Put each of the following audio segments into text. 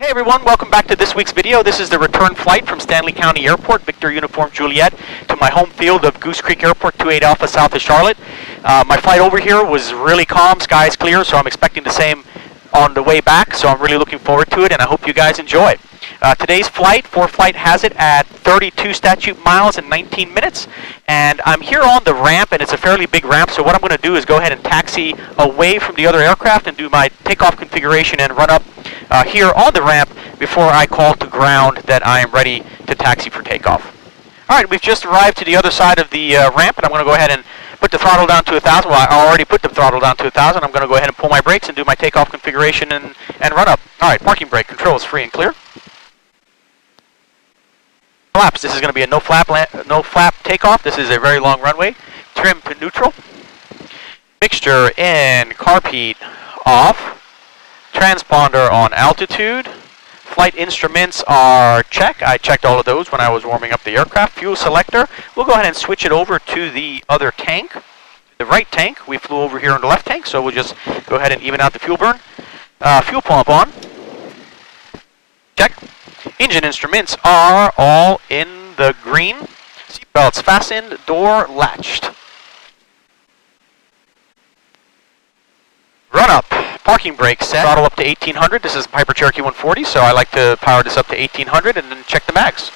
Hey everyone, welcome back to this week's video. This is the return flight from Stanley County Airport, Victor Uniform Juliet, to my home field of Goose Creek Airport, 28 Alpha, south of Charlotte. My flight over here was really calm, skies clear, so I'm expecting the same on the way back, so I'm really looking forward to it, and I hope you guys enjoy. Today's flight, ForeFlight has it at 32 statute miles in 19 minutes, and I'm here on the ramp, and it's a fairly big ramp, so what I'm going to do is go ahead and taxi away from the other aircraft and do my takeoff configuration and run up here on the ramp before I call to ground that I am ready to taxi for takeoff. Alright, we've just arrived to the other side of the ramp, and I'm going to go ahead and put the throttle down to 1,000. Well, I already put the throttle down to 1,000. I'm going to go ahead and pull my brakes and do my takeoff configuration and run up. Alright, parking brake controls free and clear. Flaps, this is going to be a no flap takeoff. This is a very long runway. Trim to neutral. Mixture in carb heat off. Transponder on altitude. Flight instruments are check. I checked all of those when I was warming up the aircraft. Fuel selector. We'll go ahead and switch it over to the other tank. The right tank. We flew over here on the left tank, so we'll just go ahead and even out the fuel burn. Fuel pump on. Check. Engine instruments are all in the green. Seatbelts fastened, door latched. Run up. Parking brake set. Throttle up to 1800. This is Piper Cherokee 140, so I like to power this up to 1800 and then check the mags.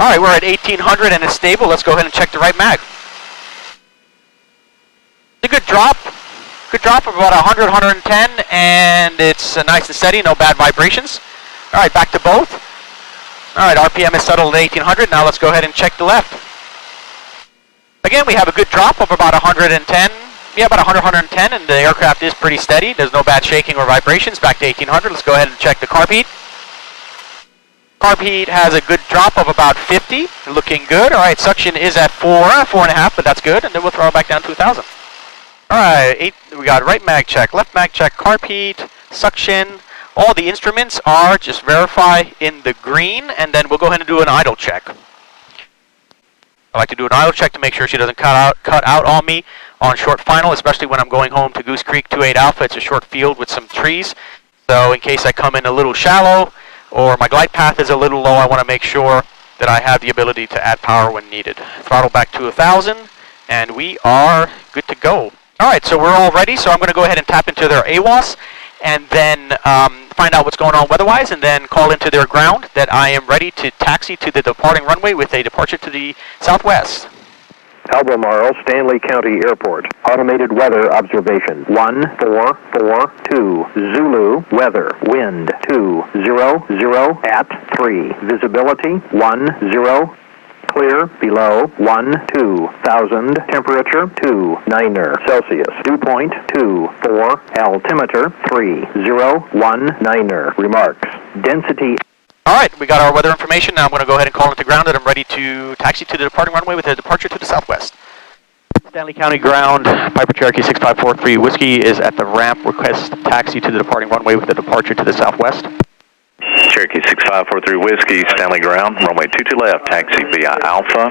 Alright, we're at 1800 and it's stable. Let's go ahead and check the right mag. It's a good drop. Good drop of about 100, 110, and it's nice and steady, no bad vibrations. Alright, back to both. Alright, RPM is settled at 1800. Now let's go ahead and check the left. Again, we have a good drop of about 110. Yeah, about 100, 110, and the aircraft is pretty steady. There's no bad shaking or vibrations. Back to 1800. Let's go ahead and check the carb heat. Carb heat has a good drop of about 50. Looking good. Alright, suction is at 4.5, but that's good. And then we'll throw it back down to 1,000. Alright, we got right mag check, left mag check, carb heat, suction. All the instruments are just verify in the green, and then we'll go ahead and do an idle check. I like to do an idle check to make sure she doesn't cut out on me on short final, especially when I'm going home to Goose Creek 28 Alpha. It's a short field with some trees, so in case I come in a little shallow or my glide path is a little low, I want to make sure that I have the ability to add power when needed. Throttle back to 1,000, and we are good to go. Alright, so we're all ready, so I'm going to go ahead and tap into their AWOS and then find out what's going on weather-wise and then call into their ground that I am ready to taxi to the departing runway with a departure to the southwest. Albemarle, Stanley County Airport. Automated weather observation. 1442. Zulu, weather. Wind 200 at 3. Visibility 10. Clear below 12,000. Temperature 29 Celsius. Dew point 24. Altimeter 3019. Remarks. Density. Alright, we got our weather information. Now I'm going to go ahead and call into ground, and I'm ready to taxi to the departing runway with a departure to the southwest. Stanley County ground, Piper Cherokee 6543 Whiskey is at the ramp. Request taxi to the departing runway with a departure to the southwest. Cherokee 6543 Whiskey, Stanley ground, runway 22 left, taxi via Alpha.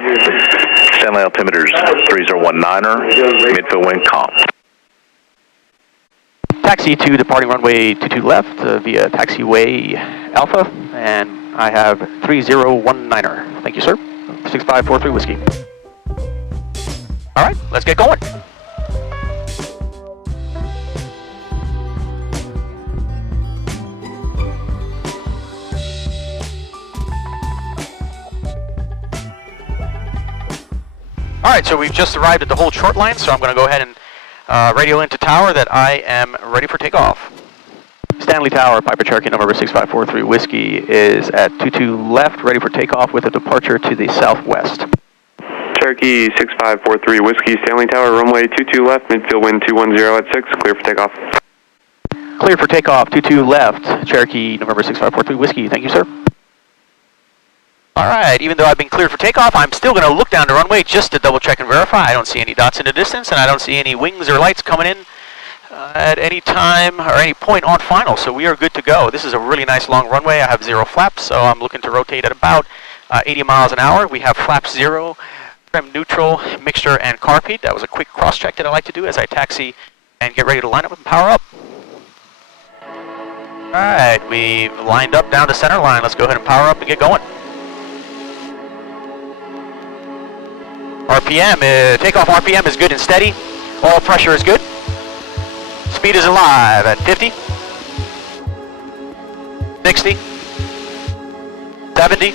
Stanley altimeters 3019er, midfield wind comp. Taxi to departing runway 22 left via taxiway Alpha, and I have 3019er. Thank you, sir. 6543 Whiskey. Alright, let's get going. Alright, so we've just arrived at the hold short line, so I'm going to go ahead and radio into tower that I am ready for takeoff. Stanley Tower, Piper Cherokee number 6543 Whiskey is at 22 left, ready for takeoff with a departure to the southwest. Cherokee 6543 Whiskey, Stanley Tower, runway 22 left, midfield wind 210 at 6, clear for takeoff. Clear for takeoff, 22 left, Cherokee number 6543 Whiskey, thank you, sir. Alright, even though I've been cleared for takeoff, I'm still going to look down the runway just to double check and verify. I don't see any dots in the distance, and I don't see any wings or lights coming in at any time or any point on final, so we are good to go. This is a really nice long runway. I have 0 flaps, so I'm looking to rotate at about 80 miles an hour. We have flap 0, trim neutral, mixture, and carb heat. That was a quick cross-check that I like to do as I taxi and get ready to line up and power up. Alright, we lined up down the center line. Let's go ahead and power up and get going. RPM, takeoff RPM is good and steady. Oil pressure is good. Speed is alive at 50, 60, 70,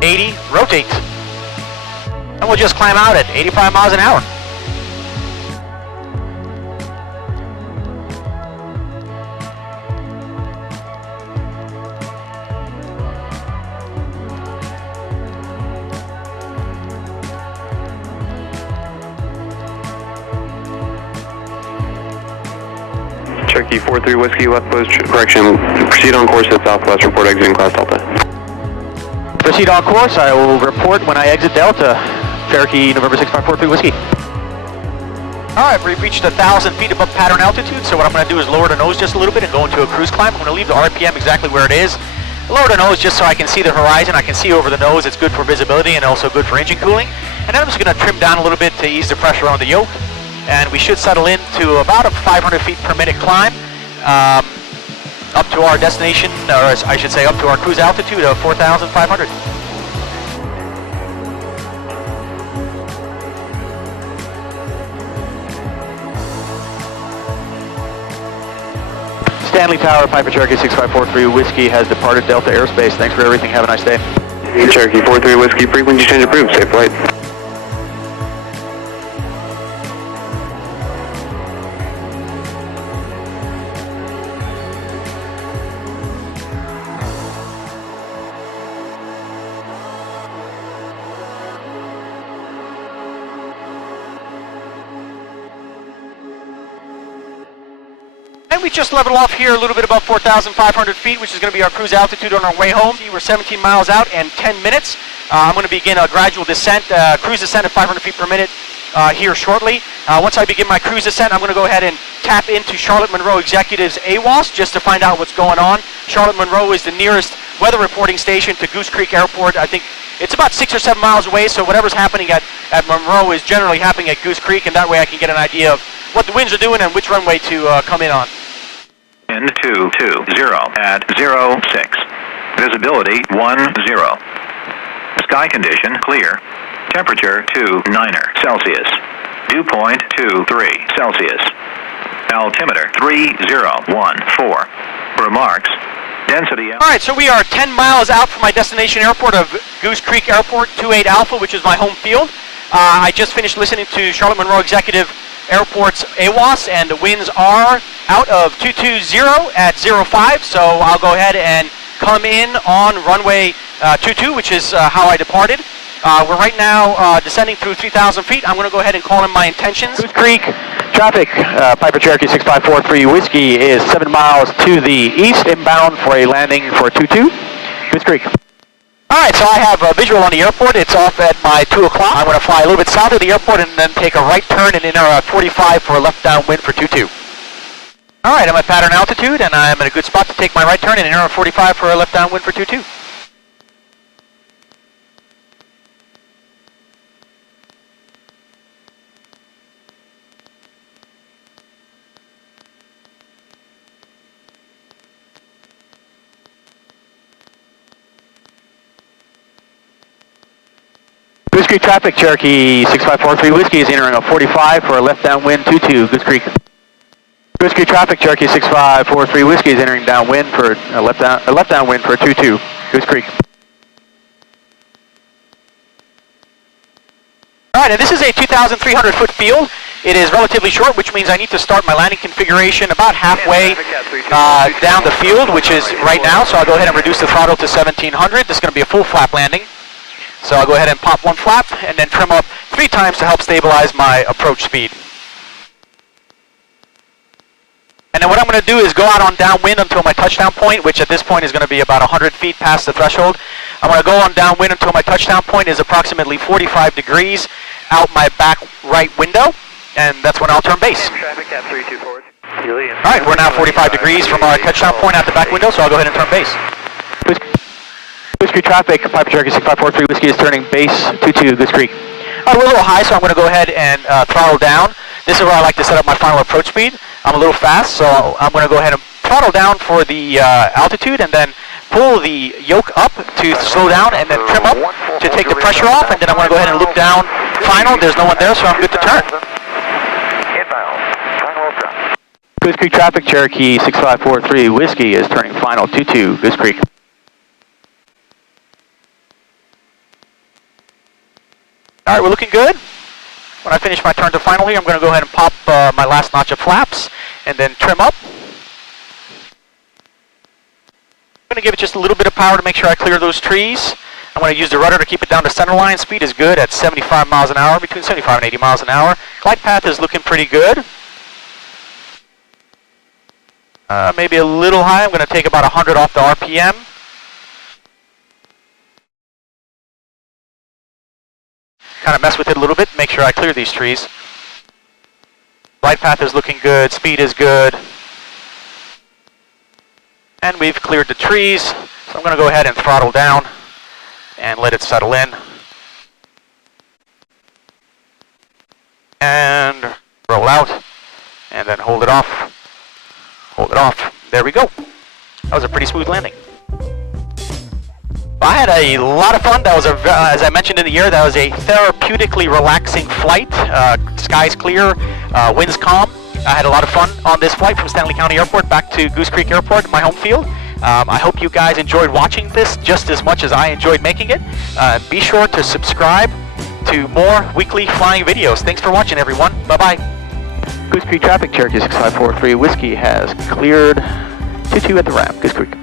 80, rotate. And we'll just climb out at 85 miles an hour. Cherokee 43 Whiskey, left post, correction, proceed on course at Southwest, report exiting class Delta. Proceed on course, I will report when I exit Delta. Cherokee November 6543 Whiskey. Alright, we've reached 1,000 feet above pattern altitude, so what I'm going to do is lower the nose just a little bit and go into a cruise climb. I'm going to leave the RPM exactly where it is. Lower the nose just so I can see the horizon, I can see over the nose, it's good for visibility and also good for engine cooling. And then I'm just going to trim down a little bit to ease the pressure on the yoke. And we should settle into about a 500 feet per minute climb up to our destination, or I should say up to our cruise altitude of 4,500. Stanley Tower, Piper Cherokee 6543 Whiskey has departed Delta Airspace. Thanks for everything. Have a nice day. Cherokee 43 Whiskey, frequency change approved. Safe flight. And we just leveled off here a little bit above 4,500 feet, which is going to be our cruise altitude on our way home. We're 17 miles out and 10 minutes. I'm going to begin a gradual descent, cruise descent at 500 feet per minute here shortly. Once I begin my cruise descent, I'm going to go ahead and tap into Charlotte Monroe Executive's AWOS just to find out what's going on. Charlotte Monroe is the nearest weather reporting station to Goose Creek Airport. I think it's about 6 or 7 miles away, so whatever's happening at Monroe is generally happening at Goose Creek, and that way I can get an idea of what the winds are doing and which runway to come in on. Wind 220 at 06. Visibility 10. Sky condition clear. Temperature 29 Celsius. Dew point 23 Celsius. Altimeter 3014. Remarks. Density. Alright, so we are 10 miles out from my destination airport of Goose Creek Airport 28 Alpha, which is my home field. I just finished listening to Charlotte Monroe Executive Airport's AWOS, and the winds are out of 220 at 05, so I'll go ahead and come in on runway 22, which is how I departed. We're right now descending through 3,000 feet. I'm going to go ahead and call in my intentions. Goose Creek traffic, Piper Cherokee 6543 Whiskey is 7 miles to the east, inbound for a landing for 22, Goose Creek. Alright, so I have a visual on the airport. It's off at my 2 o'clock. I'm going to fly a little bit south of the airport and then take a right turn and enter 45 for a left downwind for 22. Alright, I'm at pattern altitude and I'm in a good spot to take my right turn and enter 45 for a left downwind for 22. Goose Creek traffic, Cherokee 6543 Whiskey is entering a 45 for a left downwind 22, Goose Creek. Goose Creek traffic, Cherokee 6543 Whiskey is entering downwind for a left downwind for 22, Goose Creek. Alright, and this is a 2,300 foot field. It is relatively short, which means I need to start my landing configuration about halfway down the field, which is right now, so I'll go ahead and reduce the throttle to 1,700. This is going to be a full flap landing. So I'll go ahead and pop one flap and then trim up 3 times to help stabilize my approach speed. And then what I'm going to do is go out on downwind until my touchdown point, which at this point is going to be about 100 feet past the threshold. I'm going to go on downwind until my touchdown point is approximately 45 degrees out my back right window, and that's when I'll turn base. Alright, we're now 45 degrees from our touchdown point out the back window, so I'll go ahead and turn base. Goose Creek traffic, Piper Cherokee 6543 Whiskey is turning base 22, Goose Creek. We're a little high, so I'm going to go ahead and throttle down. This is where I like to set up my final approach speed. I'm a little fast, so I'm going to go ahead and throttle down for the altitude and then pull the yoke up to slow down and then trim up to take the pressure off, and then I'm going to go ahead and loop down final. There's no one there, so I'm good to turn. Goose Creek traffic, Cherokee 6543 Whiskey is turning final 22 Goose Creek. All right, we're looking good. When I finish my turn to final here, I'm going to go ahead and pop my last notch of flaps and then trim up. I'm going to give it just a little bit of power to make sure I clear those trees. I'm going to use the rudder to keep it down to center line. Speed is good at 75 miles an hour, between 75 and 80 miles an hour. Glide path is looking pretty good. Maybe a little high. I'm going to take about 100 off the RPM. Kind of mess with it a little bit, make sure I clear these trees. Glide path is looking good, speed is good. And we've cleared the trees, so I'm going to go ahead and throttle down and let it settle in. And roll out, and then hold it off. Hold it off. There we go. That was a pretty smooth landing. I had a lot of fun. That was, as I mentioned in the air, that was a therapeutically relaxing flight. Skies clear, winds calm. I had a lot of fun on this flight from Stanley County Airport back to Goose Creek Airport, my home field. I hope you guys enjoyed watching this just as much as I enjoyed making it. Be sure to subscribe to more weekly flying videos. Thanks for watching, everyone. Bye-bye. Goose Creek traffic, Cherokee 6543 Whiskey has cleared 22 at the ramp, Goose Creek.